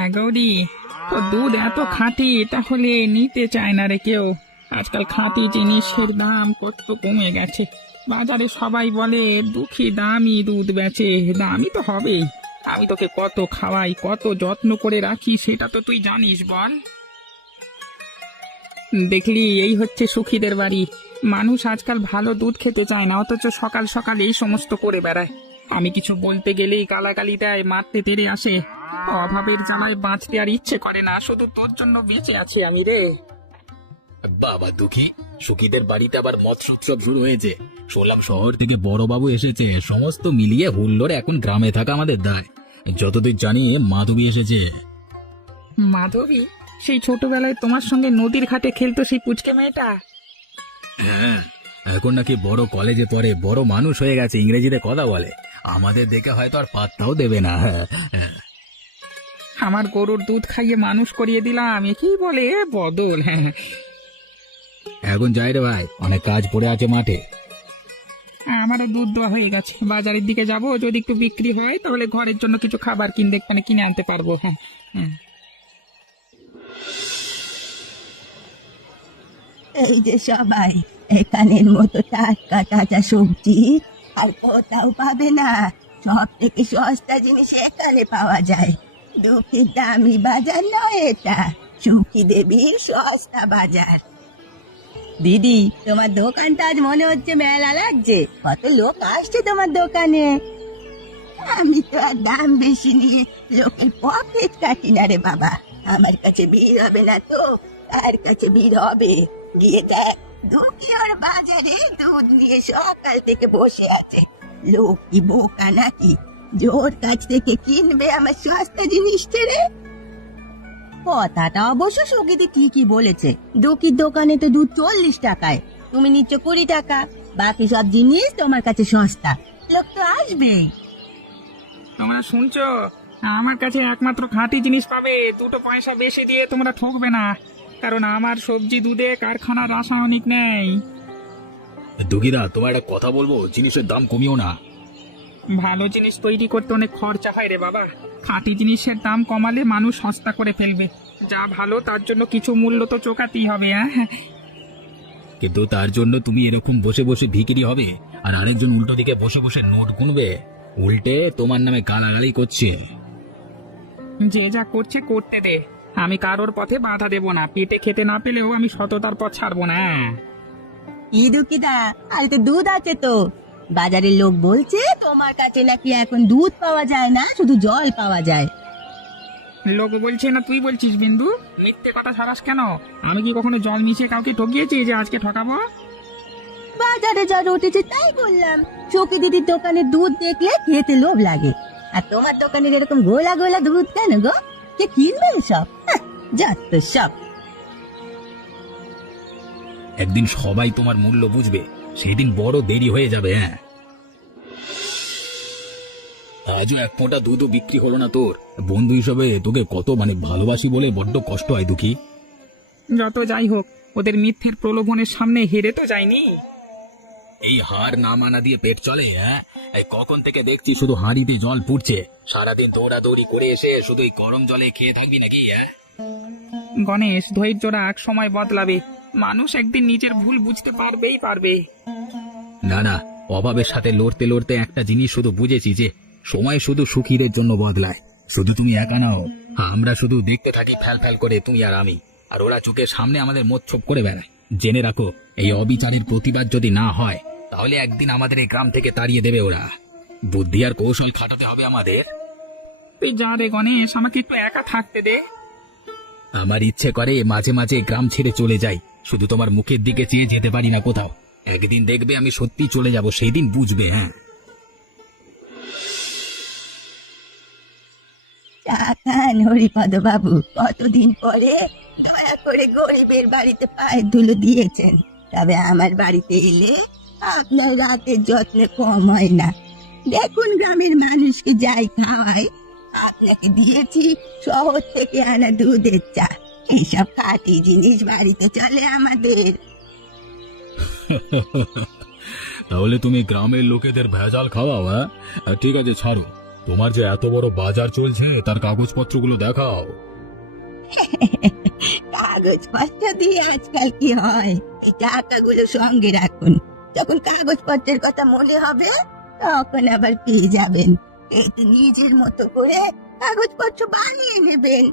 হ্যাঁ গৌরী। দুধ এত খাঁটি, তাহলে নিতে চায় না রে কেউ। আজকাল খাঁটি জিনিসের দাম কত কমে গেছে। বাজারে সবাই বলে, দুঃখী দামি দুধ বেচে, দামি তো হবেই। আমি তোকে কত খাওয়াই, কত যত্ন করে রাখি, সেটা তো তুই জানিস, বল। দেখলি, এই হচ্ছে সুখীদের বাড়ি। মানুষ আজকাল ভালো দুধ খেতে চায় না, অথচ সকাল সকাল এই সমস্ত করে বেড়ায়। আমি কিছু বলতে গেলেই গালাগালি দেয় মারতে তেড়ে আসে। অভাবের জ্বালায় বাঁচতে আর ইচ্ছে করে না শুধু তোর জন্য বেঁচে আছি আমি রে। বাবা দুঃখী সুখীদের বাড়িতে আবার মৎস্য উৎসব শুরু হয়েছে। শুনলাম শহর থেকে বড়বাবু এসেছে সমস্ত মিলিয়ে হুল্লোড় এখন গ্রামে থাকা আমাদের দায়। যতদূর জানি মাধবী এসেছে। মাধবী? সেই ছোটবেলায় তোমার সঙ্গে নদীর ঘাটে খেলতো সেই পুচকে মেয়েটা? হ্যাঁ, এখন নাকি বড় কলেজে পড়ে বড় মানুষ হয়ে গেছে ইংরেজিতে কথা বলে। আমাদের দেখে হয়তো আর পাত্তাও দেবে না হ্যাঁ, হ্যাঁ। আমার গরুর দুধ খাইয়ে মানুষ করিয়ে দিলাম। একেই বলে বদল হ্যাঁ। এখন যাই রে ভাই অনেক কাজ পড়ে আছে মাঠে। আমারও দুধ দেওয়া হয়ে গেছে। বাজারের দিকে যাব যদি একটু বিক্রি হয় তাহলে ঘরের জন্য কিছু খাবার কিনতে মানে কিনে আনতে পারব হ্যাঁ। হ্যাঁ। এই যে সবাই এখানের মতো টাটকা টাটকা সবজি আর কোথাও পাবে না। সব থেকে সস্তা জিনিস এখানে পাওয়া যায়। দুঃখী দামি বাজার নয় এটা। সুখী দেবী, সস্তা বাজার। দিদি, তোমার দোকানটা আজ মনে হচ্ছে মেলা লাগছে। কত লোক আসছে তোমার দোকানে। আমি তো আর দাম বেশি নিয়ে লোকের পকেট কাটি না রে বাবা। আমার কাছে ভিড় হবে না তো, তার কাছে ভিড় হবে। গিয়ে দেখ দুঃখী ওর বাজারে দুধ নিয়ে সকাল থেকে বসে আছে। লোক কি বোকা নাকি? জোর কাছ থেকে কিনবে আমার সস্তা জিনিস ছেড়ে কথাটা অবশ্য সঙ্গীতে ঠিকই বলেছে। দুঃখীর দোকানে তো দুধ চল্লিশ টাকায়। তুমি নিচ্ছ কুড়ি টাকা। বাকি সব জিনিস তোমার কাছে সস্তা। লোক তো আসবেই তোমরা শুনছো? আমার কাছে একমাত্র খাঁটি জিনিস পাবে। দুটো পয়সা বেশি দিয়ে তোমরা ঠকবে না। কারণ আমার সবজি দুধে কারখানা রাসায়নিক নেই। দুঃখীরা তোমার একটা কথা বলব। জিনিসের দাম কমিও না। ভালো জিনিস তৈরি করতে অনেক খরচা হয় রে বাবা। খাঁটি জিনিসের দাম কমালে মানুষ সস্তা করে ফেলবে। যা ভালো তার জন্য কিছু মূল্য তো চোকাতেই হবে হ্যাঁ কিন্তু তার জন্য তুমি এরকম বসে বসে ভিকিরি হবে আর আরেকজন উল্টো দিকে বসে বসে নোট গুনবে। উল্টে তোমার নামে গালাগালি করছে। যে যা করছে করতে দে। আমি কারোর পথে বাধা দেব না। পেটে খেতে না পেলেও আমি সততার পথ ছাড়বো না কি দুঃখিতা আর তো দুধ আছে তো। বাজারের লোক বলছে তোমার কাছে নাকি এখন দুধ পাওয়া যায় না শুধু জল পাওয়া যায়। লোক বলছে না তুই বলছিস বিন্দু? মিথ্যে কথা সারাস কেন? আমি কি কখনো জল মিশিয়ে কাউকে ঠকিয়েছি যে আজকে ঠকাবো? বাজারে যা উঠেছে তাই বললাম চকি দিদির দোকানে দুধ দেখলে খেতে লোভ লাগে। আর তোমার দোকানে এরকম গোলা গোলা দুধ কেন গো? কে কিনবেন সব হ্যাঁ, যত সব। একদিন সবাই তোমার মূল্য বুঝবে। সেদিন বড় দেরি হয়ে যাবে হ্যাঁ। আজও এক ফোঁটা দুধও বিক্রি হলো না তোর। বন্ধু হিসাবে তোকে কত মানে ভালোবাসি বলে বড্ড কষ্ট হয় দুঃখী। যত যাই হোক ওদের মিথ্যের প্রলোভনের সামনে হেরে তো যায়নি এই হার না মানা দিয়ে পেট চলে হ্যাঁ? এই কখন থেকে দেখছি শুধু হাঁড়িতে জল ফুটছে সারাদিন দৌড়াদৌড়ি করে এসে শুধু এই গরম জলে খেয়ে থাকবি নাকি হ্যাঁ? গণেশ ধৈর্য রাখ সময় বদলাবে। মানুষ একদিন নিজের ভুল বুঝতে পারবেই পারবে। না না অভাবের সাথে লড়তে লড়তে একটা জিনিস শুধু বুঝেছি যে সময় শুধু সুখীদের জন্য বদলায়। শুধু তুমি একা নাও। আমরা শুধু দেখতে থাকি ফ্যাল ফ্যাল করে তুমি আর আমি। আর ওরা চোখের সামনে আমাদের মোচ্ছপ করে বেড়ায়। জেনে রাখো এই অবিচারের প্রতিবাদ যদি না হয় তাহলে একদিন আমাদের এই গ্রাম থেকে তাড়িয়ে দেবে ওরা। বুদ্ধি আর কৌশল খাটাতে হবে আমাদের। তুই যা রে গণেশ আমাকে একটু একা থাকতে দে। আমার ইচ্ছে করে মাঝে মাঝে গ্রাম ছেড়ে চলে যাই। শুধু তোমার মুখের দিকে চেয়ে যেতে পারি না কোথাও। একদিন দেখবে আমি সত্যি চলে যাব সেই দিন বুঝবে হ্যাঁ। হরিপদ বাবু, কতদিন পরে দয়া করে গরিবের বাড়িতে পায়ের ধুলো দিয়েছেন। তবে আমার বাড়িতে এলে আপনার রাতের যত্নে কম হয় না। দেখুন গ্রামের মানুষকে যাই খাওয়াই আপনাকে দিয়েছি শহর থেকে আনা দুধের চা। এইসব খাঁটি জিনিস বাড়িতে চলে আমাদের। তাহলে তুমি গ্রামের লোকেদের ভেজাল খাওয়াও হ্যাঁ? ঠিক আছে ছাড়ো। তোমার যে এত বড় বাজার চলছে তার কাগজপত্রগুলো দেখাও। কাগজপত্র দিয়ে আজকাল কি হয়? এই টাকাগুলো সঙ্গে রাখুন। যখন কাগজপত্রের কথা মনে হবে তখন আবার পেয়ে যাবেন। এতে নিজের মতো করে কাগজপত্র বানিয়ে নেবেন।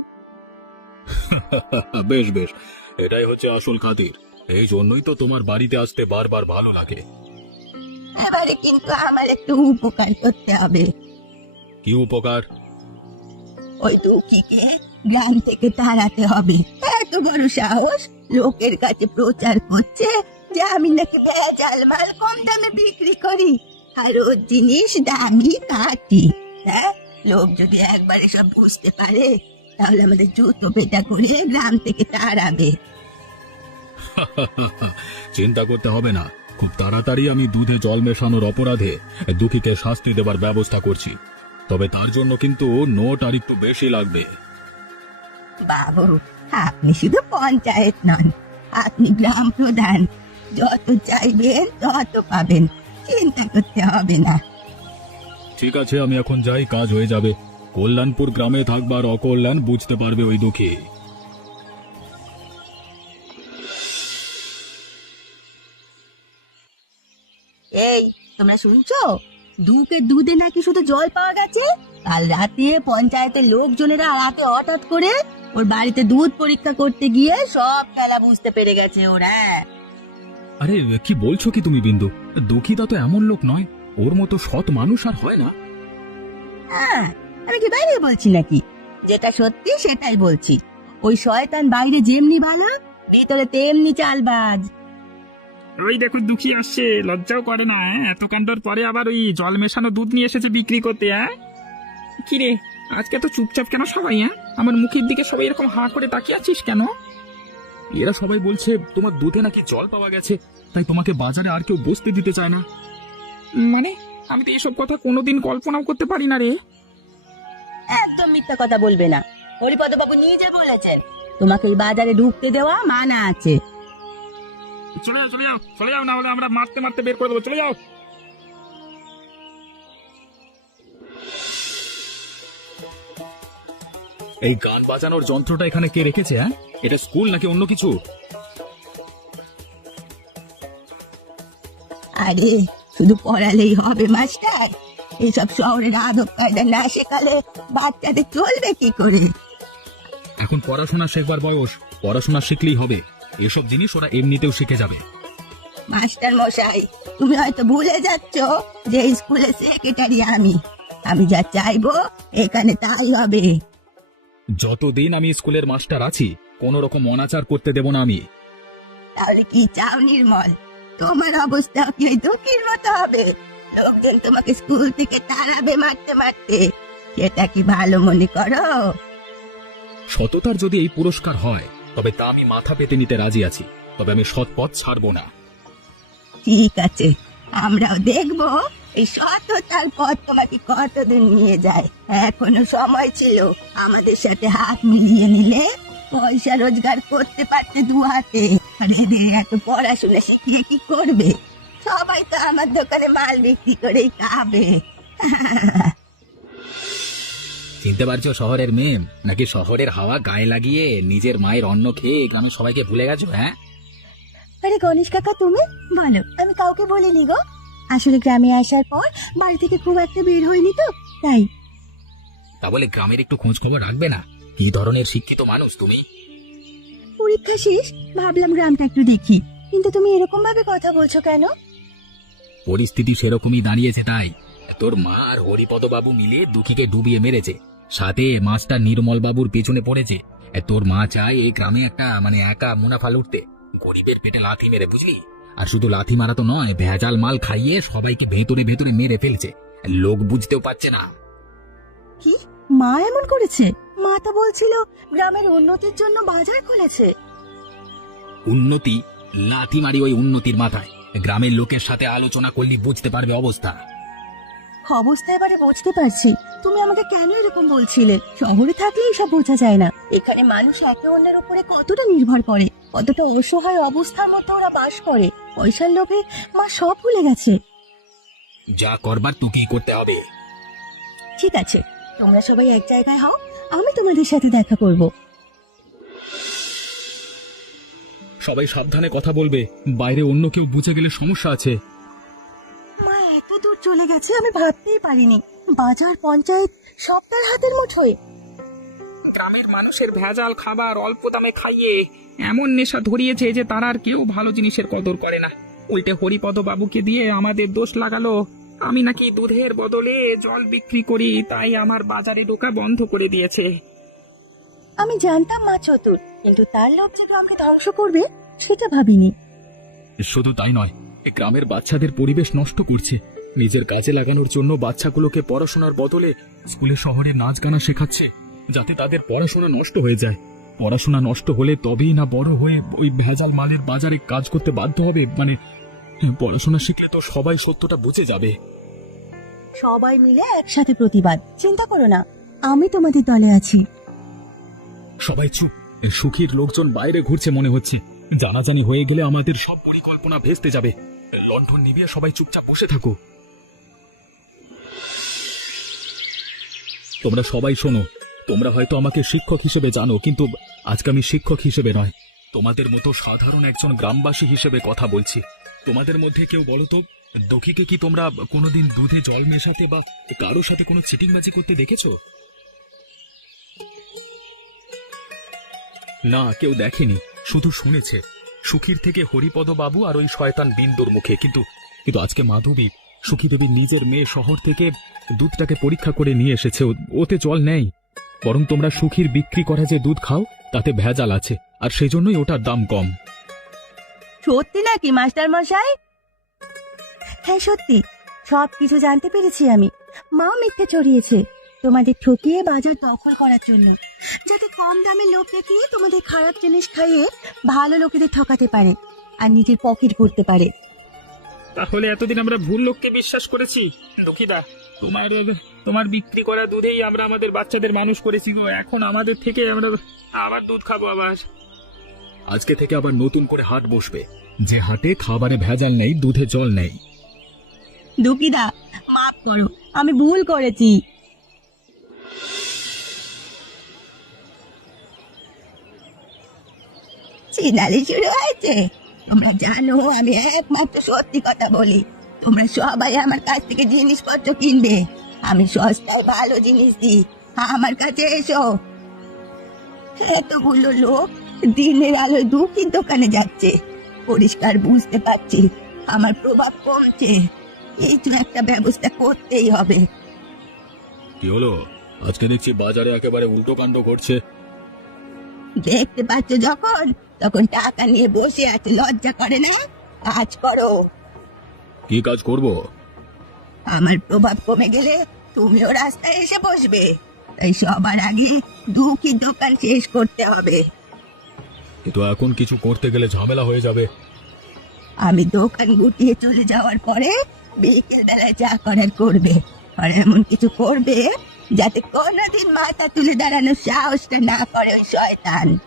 বেশ বেশ। এটাই হচ্ছে আসল খাতির। এই জন্যই তো তোমার বাড়িতে আসতে বারবার ভালো লাগে। এবারে কিন্তু আমার একটু উপকার করতে হবে। কি উপকার? ওই দুঃখীকে গ্রাম থেকে তাড়াতে হবে। এত বড় সাহস লোকের কাছে প্রচার করছে যে আমি নাকি ভেজাল মাল কম দামে বিক্রি করি। আর ওর জিনিস দামি কাটি হ্যাঁ লোক যদি একবার এসব বুঝতে পারে তাহলে আমাদের জুতো পেটা করে গ্রাম থেকে তাড়াবে। চিন্তা করতে হবে না। খুব তাড়াতাড়ি আমি দুধে জল মেশানোর অপরাধে দুঃখীকে শাস্তি দেবার ব্যবস্থা করছি। তবে তার জন্য কিন্তু নোট আর একটু বেশি লাগবে। বাবু আপনি শুধু পঞ্চায়েত নন আপনি গ্রাম প্রধান। যত চাইবেন তত পাবেন। চিন্তা করতে হবে না। ঠিক আছে আমি এখন যাই কাজ হয়ে যাবে। কল্যাণপুর গ্রামে থাকবার অকল্যাণ বুঝতে পারবে ওই দুঃখী। এই তোমরা শুনছো? দুকে দুধে নাকি শুধু জল পাওয়া গেছে? কাল রাতে পঞ্চায়েতের লোকজনেরা রাতে হঠাৎ করে ওর বাড়িতে দুধ পরীক্ষা করতে গিয়ে সব খেলা বুঝতে পেরে গেছে ওরা আরে কি বলছো কি তুমি বিন্দু? দুঃখীদা তো এমন লোক নয়। ওর মতো সৎ মানুষ আর হয় না। হ্যাঁ আমি কি বাইরে বলছি নাকি? যেটা সত্যি, সেটাই বলছি। ওই শয়তান বাইরে যেমনি ভালো ভিতরে তেমনি চালবাজ। ওই দেখো দুঃখী আসছে। লজ্জাও করে না হ্যাঁ? এত কাণ্ডর পরে আবার ওই জল মেশানো দুধ নিয়ে এসেছে বিক্রি করতে হ্যাঁ? কিরে আজকে তো চুপচাপ কেন সবাই হ্যাঁ? আমার মুখের দিকে সবাই এরকম হাঁ করে তাকিয়ে আছিস কেন? এরা সবাই বলছে, তোমার দুধে নাকি জল পাওয়া গেছে, তাই তোমাকে বাজারে আর কেউ বসতে দিতে চায় না। মানে আমি তো এসব কথা কোনোদিন কল্পনাও করতে পারি না রে। একদম মিথ্যা কথা বলবে না। হরিপদ বাবু নিজে বলেছেন তোমাকে এই বাজারে ঢুকতে দেওয়া মানা আছে। চলে যাও চলে যাও চলে যাও না হলে আমরা মারতে মারতে বের করে দেবো চলে যাও। এই গান বাজানোর যন্ত্রটা এখানে কে রেখেছে হ্যাঁ? এটা স্কুল নাকি অন্য কিছু? আরে শুধু পড়ালেই হবে মাস্টার। এইসব শহরের আদব কায়দা না শেখালে বাচ্চাদের চলবে কি করে? এখন পড়াশোনা শেখবার বয়স পড়াশোনা শিখলেই হবে। এসব জিনিস ওরা এমনিতেও শিখে যাবে। মাস্টার মশাই তুমি হয়তো ভুলে যাচ্ছ যে সেক্রেটারি আমি। আমি যা চাইব এখানে তাই হবে। যতদিন আমি স্কুলের মাস্টার আছি কোন রকম অনাচার করতে দেব না আমি। তাহলে কি চাও নির্মল তোমার অবস্থা কি দুঃখীর মতো হবে? লোকজন তোমাকে স্কুল থেকে তাড়াবে মারতে মারতে। সেটা কি ভালো মনে করো? সততার যদি এই পুরস্কার হয় তবে তা আমি মাথা পেতে নিতে রাজি আছি। তবে আমি সৎ পথ ছাড়বো না। ঠিক আছে আমরাও দেখব এই সততার পথ তোমাকে কতদিন নিয়ে যায়। এখনও সময় ছিল আমাদের সাথে হাত মিলিয়ে নিলে। পয়সা রোজগার করতে পারতে দু হাতে আর এদের এত পড়াশোনা শিখিয়ে কি করবে? সবাই তো আমার দোকানে মাল বিক্রি করেই খাবে। চিনতে পারছ শহরের মেয়ে নাকি শহরের হাওয়া গায়ে লাগিয়ে নিজের মায়ের অন্ন খেয়ে গ্রামের সবাইকে ভুলে গেছো হ্যাঁ? আরে গণেশ কাকা তুমি? বলো। আমি কাউকে বলিনি গো। আসলে গ্রামে আসার পর বাড়ি থেকে খুব একটা বের হয়নি তো তাই। তা বলে গ্রামের একটু খোঁজ খবর রাখবে না? কি ধরনের শিক্ষিত মানুষ তুমি? পরীক্ষা শেষ ভাবলাম গ্রামটা একটু দেখি। কিন্তু তুমি এরকম ভাবে কথা বলছো কেন? পরিস্থিতি সেরকমই দাঁড়িয়েছে তাই। তোর মা আর হরিপদ বাবু মিলে দুঃখীকে ডুবিয়ে মেরেছে। সাথে মাস্টার নির্মল বাবুর পেছনে পড়েছে। তোর মা চায় এই গ্রামে একটা মানে একা মুনাফা লুটতে। গরিবের পেটে লাথি মেরে বুঝলি? আর শুধু লাথি মারা তো নয় ভেজাল মাল খাইয়ে সবাইকে ভেতরে ভেতরে মেরে ফেলছে। লোক বুঝতেও পারছে না। কি? মা এমন করেছে? মা তো বলছিল গ্রামের উন্নতির জন্য বাজার খুলেছে। উন্নতি লাথি মারি ওই উন্নতির মাথায়। গ্রামের লোকের সাথে আলোচনা করলি বুঝতে পারবে অবস্থা। অবস্থা এবারে বুঝতে পারছি। তুমি আমাকে কেন এরকম বলছিলে? শহরে থাকলে এসব বোঝা যায় না। এখানে মানুষ একে অন্যের উপরে কতটা নির্ভর করে কতটা অসহায় অবস্থার মধ্যে ওরা বাস করে। পয়সার লোভে মা সব ভুলে গেছে। যা করবার তোকেই করতে হবে। ঠিক আছে তোমরা সবাই এক জায়গায় হও আমি তোমাদের সাথে দেখা করব। সবাই সাবধানে কথা বলবে। বাইরে অন্য কেউ বুঝে গেলে সমস্যা আছে। মা এত দূর চলে গেছে আমি ভাবতেই পারিনি। বাজার পঞ্চায়েত সব তার হাতের মুঠোয়। গ্রামের মানুষের ভেজাল খাবার অল্প দামে খাইয়ে এমন নেশা ধরিয়েছে যে তারা আর কেউ ভালো জিনিসের কদর করে না। উল্টে হরিপদ বাবুকে দিয়ে আমাদের দোষ লাগালো আমি নাকি দুধের বদলে জল বিক্রি করি তাই আমার বাজারে ঢোকা বন্ধ করে দিয়েছে। আমি জানতাম মা চতুর কিন্তু তার লোভ যে গ্রামকে ধ্বংস করবে সেটা ভাবিনি। শুধু তাই নয় এ গ্রামের বাচ্চাদের পরিবেশ নষ্ট করছে। নিজের কাজে লাগানোর জন্য বাচ্চাগুলোকে পড়াশোনার বদলে স্কুলে শহরে নাচ গানা শেখাচ্ছে যাতে তাদের পড়াশোনা নষ্ট হয়ে যায়। পড়াশোনা নষ্ট হলে তবেই না বড় হয়ে ওই ভেজাল মালের বাজারে কাজ করতে বাধ্য হবে। মানে পড়াশোনা শিখলে তো সবাই সত্যটা বুঝে যাবে। সবাই মিলে একসাথে প্রতিবাদ। চিন্তা করো না আমি তোমাদের দলে আছি। সবাই চুপ। সুখীর লোকজন বাইরে ঘুরছে মনে হচ্ছে। জানাজানি হয়ে গেলে আমাদের সব পরিকল্পনা ভেস্তে যাবে। লণ্ঠন নিভিয়ে সবাই চুপচাপ বসে থাকো। তোমরা সবাই শোনো, তোমরা হয়তো আমাকে শিক্ষক হিসেবে জানো, কিন্তু আজকে আমি শিক্ষক হিসেবে নয়। তোমাদের মতো সাধারণ একজন গ্রামবাসী হিসেবে কথা বলছি। তোমাদের মধ্যে কেউ বলো তো দক্ষিকে কি তোমরা কোনোদিন দুধে জল মেশাতে বা কারোর সাথে কোনো চিটিংবাজি করতে দেখেছ? না, কেউ দেখেনি। শুধু শুনেছে। সুখীর থেকে হরিপদ বাবু আর ওই শয়তান বিন্দুর মুখে। কিন্তু কিন্তু আজকে মাধবী সুখী দেবী নিজের মেয়ে শহর থেকে দুধটাকে পরীক্ষা করে নিয়ে এসেছে। ওতে জল নেই। বরং তোমরা সুখীর বিক্রি করা যে দুধ খাও, তাতে ভেজাল আছে। আর সেই জন্যই ওটার দাম কম। সত্যি নাকি, মাস্টার মশাই? হ্যাঁ সত্যি। সব কিছু জানতে পেরেছি আমি। মা মিথ্যে চড়িয়েছে। তোমাদের ঠকিয়ে বাজার দখল করার জন্য। যাতে কম দামে লোক দেখিয়ে তোমাদের খারাপ জিনিস খাইয়ে ভালো লোকেদের ঠকাতে পারে আর নিজের পকেট করতে পারে। তাহলে এতদিন আমরা ভুল লোককে বিশ্বাস করেছি? দুঃখিদা তোমার তোমার বিক্রি করা দুধেই আমরা আমাদের বাচ্চাদের মানুষ করেছি গো। এখন আমাদের থেকে আমরা আবার দুধ খাব আবার। আজকে থেকে আবার নতুন করে হাট বসবে। যে হাটে খাবারে ভেজাল নেই দুধে জল নেই। দুঃখিদা মাফ করো আমি ভুল করেছি। চিনালি শুরু হয়েছে তোমরা জানো আমি একমাত্র সত্যি কথা বলি। তোমরা সবাই আমার কাছ থেকে জিনিসপত্র কিনবে। আমি সস্তায় ভালো জিনিস দিই। আমার কাছে এসো। এতগুলো লোক দিনের আলো দুঃখীর দোকানে যাচ্ছে। পরিষ্কার বুঝতে পারছি আমার প্রভাব কমছে। কিছু একটা ব্যবস্থা করতেই হবে। কি হলো? আজকে দেখছি বাজারে একেবারে উল্টো কাণ্ড করছে দেখতে পাচ্ছ যখন তখন টাকা নিয়ে বসে আছে লজ্জা করে না? কাজ করো। কি কাজ করব? আমার প্রভাব কমে গেলে তুমিও রাস্তায় এসে বসবে। তাই সবার আগে দুঃখী দোকান শেষ করতে হবে। কিন্তু এখন কিছু করতে গেলে ঝামেলা হয়ে যাবে। আমি দোকান গুটিয়ে চলে যাওয়ার পরে বিকেল বেলায় যা করার করবে। আর এমন কিছু করবে যাতে কোনোদিন মাথা তুলে দাঁড়ানোর সাহসটা না করে ওই শয়তান।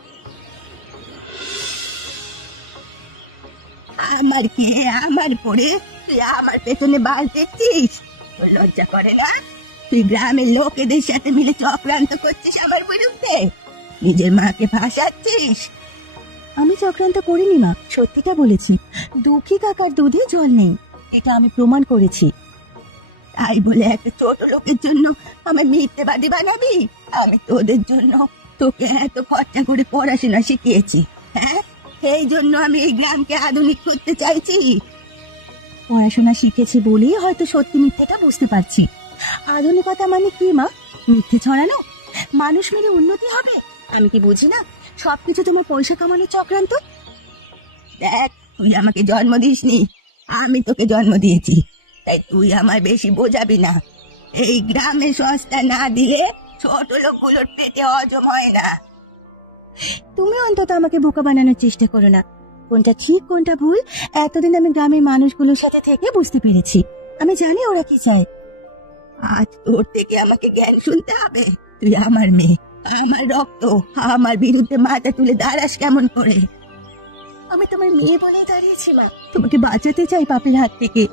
আমার কে আমার পরে? তুই আমার পেছনে বাস দেখছিস? তোর লজ্জা করে না? তুই গ্রামের লোকেদের সাথে মিলে চক্রান্ত করছিস আমার বিরুদ্ধে? নিজের মাকে ফাঁসাচ্ছিস? আমি চক্রান্ত করিনি, মা। সত্যিটা বলেছি। দুঃখী কাকার দুধে জল নেই। এটা আমি প্রমাণ করেছি। তাই বলে একটা ছোট লোকের জন্য আমার মিথ্যেবাদী বানাবি? আমি তোদের জন্য তোকে এত খরচা করে পড়াশোনা শিখিয়েছি হ্যাঁ? এই জন্য আমি এই গ্রামকে আধুনিক করতে চাইছি। পড়াশোনা শিখেছি বলেই হয়তো সত্যি মিথ্যেটা বুঝতে পারছি। আধুনিকতা মানে কি, মা? মিথ্যে ছড়ানো? মানুষ মেরে উন্নতি হবে? আমি কি বুঝি না? সবকিছু তোমার পয়সা কামানোর চক্রান্ত? দেখ, তুই আমাকে জন্ম দিসনি। আমি তোকে জন্ম দিয়েছি। তাই তুই আমায় বেশি বোঝাবি না। এই গ্রামে সস্তা না দিলে ছোট লোকগুলোর পেটে হজম হয় না। তুমি অন্তত আমাকে বোকা বানানোর চেষ্টা করো না। কোনটা ঠিক, কোনটা ভুল, এতদিন আমি গ্রামের মানুষগুলোর সাথে থেকে বুঝতে পেরেছি। আমি জানি ওরা কি চায়। আজ তোর থেকে আমাকে জ্ঞান শুনতে হবে। তুই আমার মেয়ে, আমার রক্ত, আমার বিরুদ্ধে মাথা তুলে দাঁড়াস কেমন করে? আমি তোমার মেয়ে বলেই দাঁড়িয়েছি মা তোমাকে বাঁচাতে চাই পাপের হাত থেকে।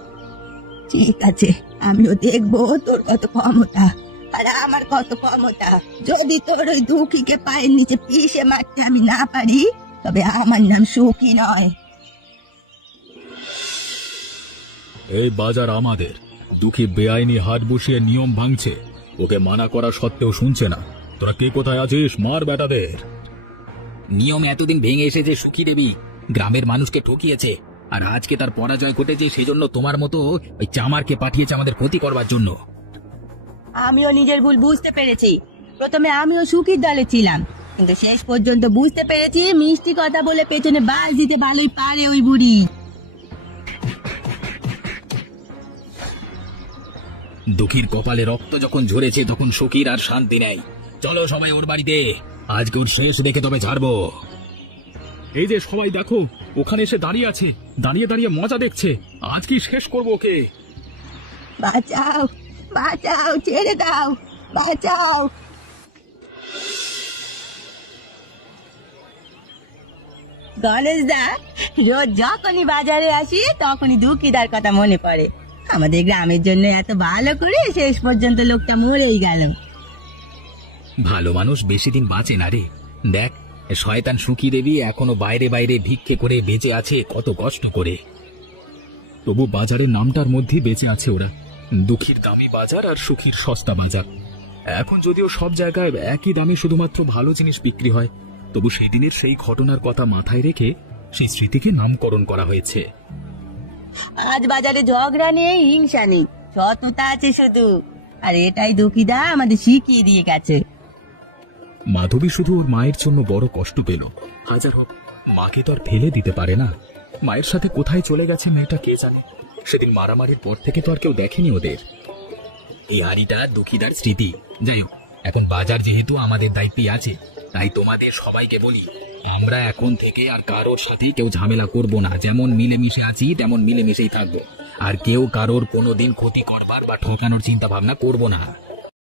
ঠিক আছে, আমিও দেখব তোর কত ক্ষমতা। আর আমার কত ক্ষমতা। যদি তোর ওই দুঃখীকে পায়ের নিচে পিষে মারতে আমি না পারি তবে আমার নাম সুখী নয়। এই বাজার আমাদের। দুঃখী বেআইনি হাট বসিয়ে নিয়ম ভাঙছে। ওকে মানা করা সত্ত্বেও শুনছে না। তোরা কে কোথায় আছিস? মার বেটাদের নিয়ম এতদিন ভেঙে এসেছে সুখী দেবী। গ্রামের মানুষকে ঠকিয়েছে। আর আজকে তার পরাজয় ঘটেছে সেজন্য তোমার মতো ওই চামারকে পাঠিয়েছে আমাদের ক্ষতি করবার জন্য। আমিও নিজের ভুল বুঝতে পেরেছি। প্রথমে আমিও সুখীর দলে ছিলাম। কিন্তু শেষ পর্যন্ত বুঝতে পেরেছি মিষ্টি কথা বলে পেছনে বাস দিতে ভালোই পারে ওই বুড়ি। দুঃখীর কপালে রক্ত যখন ঝরেছে তখন সুখীর আর শান্তি নেই। চলো সবাই ওর বাড়িতে। আজকে ওর শেষ দেখে তবে ছাড়বো। এই যে সবাই দেখো ওখানে এসে দাঁড়িয়ে আছে। দাঁড়িয়ে দাঁড়িয়ে মজা দেখছে। আজ কি শেষ করব ওকে? বাঁচাও। বাঁচাও, ছেড়ে দাও, বাঁচাও। গণেশ দা, রোজ যখনই বাজারে আসি, তখনই দুঃখীদার কথা মনে পড়ে। আমাদের গ্রামের জন্য এত ভালো করে শেষ পর্যন্ত লোকটা মরেই গেল। ভালো মানুষ বেশি দিন বাঁচে না রে। দেখ, শয়তান সুখী দেবী এখনও বাইরে বাইরে ভিক্ষে করে বেঁচে আছে, কত কষ্ট করে। তবু বাজারের নামটার মধ্যেই বেঁচে আছে ওরা। দুঃখীর দামি বাজার আর সুখীর সস্তা বাজার। এখন যদিও সব জায়গায় একই দামে শুধুমাত্র ভালো জিনিস বিক্রি হয় তবু সেই দিনের সেই ঘটনার কথা মাথায় রেখে সেই স্মৃতিকে নামকরণ করা হয়েছে। আজ বাজারে ঝগড়া নেই হিংসা নেই সততা আছে শুধু। আর এটাই দুঃখীদা আমাদের শিখিয়ে দিয়ে গেছে। মাধবী শুধু ওর মায়ের জন্য বড় কষ্ট পেল। হাজার হোক মাকে তো আর ফেলে দিতে পারে না। মায়ের সাথে কোথায় চলে গেছে মেয়েটা কে জানে? সেদিন মারামারির পর থেকে তো আর কেউ দেখেনি ওদের। এই হাড়িটা দুঃখীদার স্মৃতি। যাই হোক, এখন বাজার যেহেতু আমাদের দায়িত্বে আছে, তাই তোমাদের সবাইকে বলি, আমরা এখন থেকে আর কারোর সাথে কেউ ঝামেলা করব না। যেমন মিলেমিশে আছি, তেমন মিলেমিশেই থাকব। আর কেউ কারোর কোনো দিন ক্ষতি করবার বা ঠকানোর চিন্তা ভাবনা করব না।